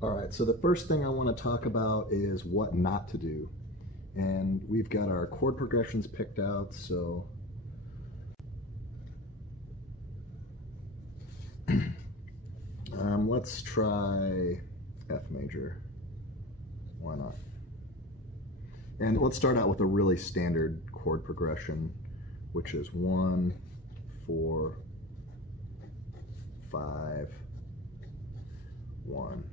All right, so the first thing I want to talk about is what not to do. And we've got our chord progressions picked out, so let's try F major. Why not? And let's start out with a really standard chord progression, which is 1, 4, 5, 1.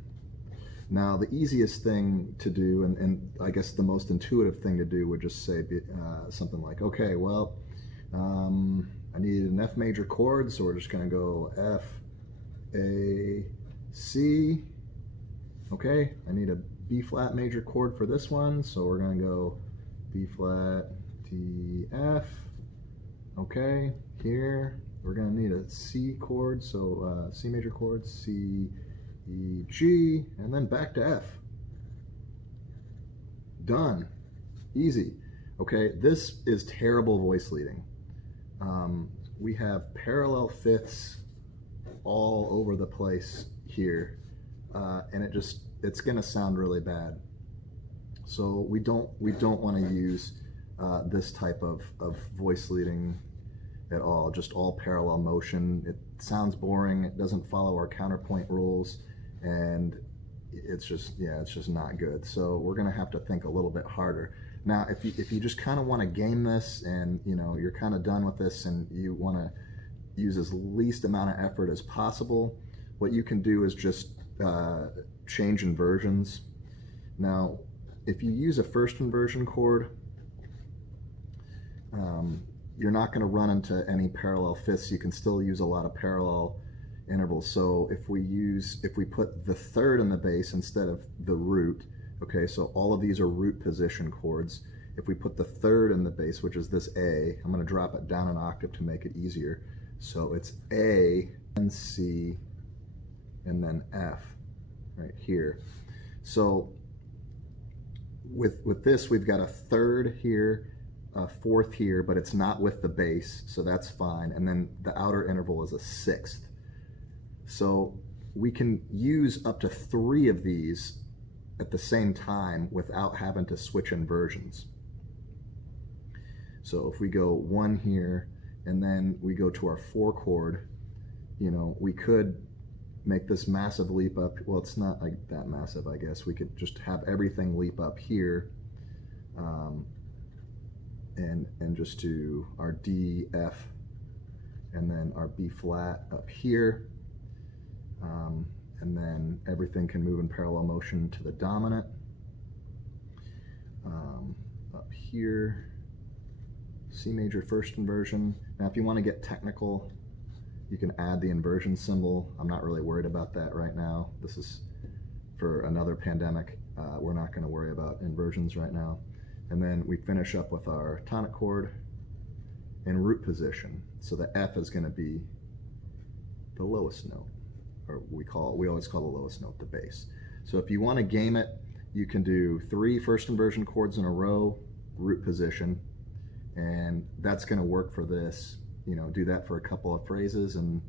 Now, the easiest thing to do, and I guess the most intuitive thing to do, would just say something like, okay, well, I need an F major chord, so we're just going to go F, A, C. Okay, I need a B flat major chord for this one, so we're going to go B flat, D, F. Okay, here we're going to need a C chord, so C major chord, C, E, G, and then back to F. Done. Easy. Okay, this is terrible voice leading. We have parallel fifths all over the place here, and it's going to sound really bad. So we don't want to use this type of voice leading at all. Just all parallel motion. It sounds boring. It doesn't follow our counterpoint rules, and it's just not good. So we're going to have to think a little bit harder. Now, if you just kind of want to game this, and you're kind of done with this, and you want to use as least amount of effort as possible, what you can do is just change inversions. Now, if you use a first inversion chord, you're not going to run into any parallel fifths. You can still use a lot of parallel intervals. So if we put the third in the bass instead of the root, okay, so all of these are root position chords. If we put the third in the bass, which is this A, I'm going to drop it down an octave to make it easier. So it's A, and C, and then F right here. So with this, we've got a third here, a fourth here, but it's not with the bass, so that's fine. And then the outer interval is a sixth. So we can use up to 3 of these at the same time without having to switch inversions. So if we go 1 here, and then we go to our 4 chord, we could make this massive leap up. Well, it's not like that massive, I guess. We could just have everything leap up here, and just do our D, F, and then our B flat up here. And then everything can move in parallel motion to the dominant. Up here, C major first inversion. Now, if you want to get technical, you can add the inversion symbol. I'm not really worried about that right now. This is for another pandemic. We're not going to worry about inversions right now. And then we finish up with our tonic chord in root position. So the F is going to be the lowest note, or we always call the lowest note the bass. So if you want to game it, you can do 3 first inversion chords in a row, root position, and that's going to work for this. Do that for a couple of phrases, and